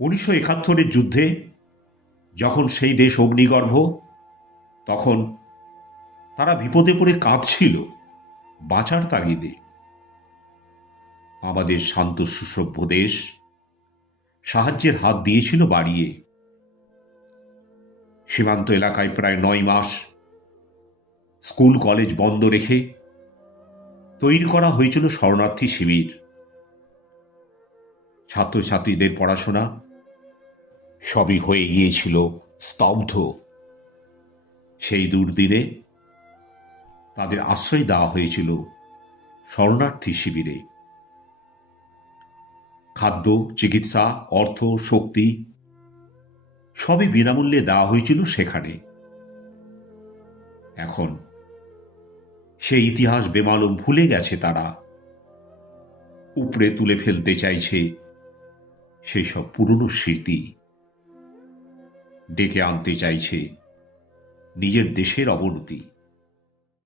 1971 যুদ্ধে যখন সেই দেশ অগ্নিগর্ভ, তখন তারা বিপদে পড়ে কাঁদছিল বাঁচার তাগিদে। আমাদের শান্ত সুসভ্য দেশ সাহায্যের হাত দিয়েছিল বাড়িয়ে। সীমান্ত এলাকায় প্রায় 9 মাস স্কুল কলেজ বন্ধ রেখে তৈরি করা হয়েছিল শরণার্থী শিবির। ছাত্রছাত্রীদের পড়াশোনা সবই হয়ে গিয়েছিল স্তব্ধ। সেই দুর্দিনে তাদের আশ্রয় দেওয়া হয়েছিল শরণার্থী শিবিরে। খাদ্য, চিকিৎসা, অর্থ, শক্তি সবই বিনামূল্যে দেওয়া হয়েছিল সেখানে। এখন সেই ইতিহাস বেমালুম ভুলে গেছে তারা। উপড়ে তুলে ফেলতে চাইছে সেই সব পুরনো স্মৃতি, ডেকে আনতে চাইছে নিজের দেশের অবনতি।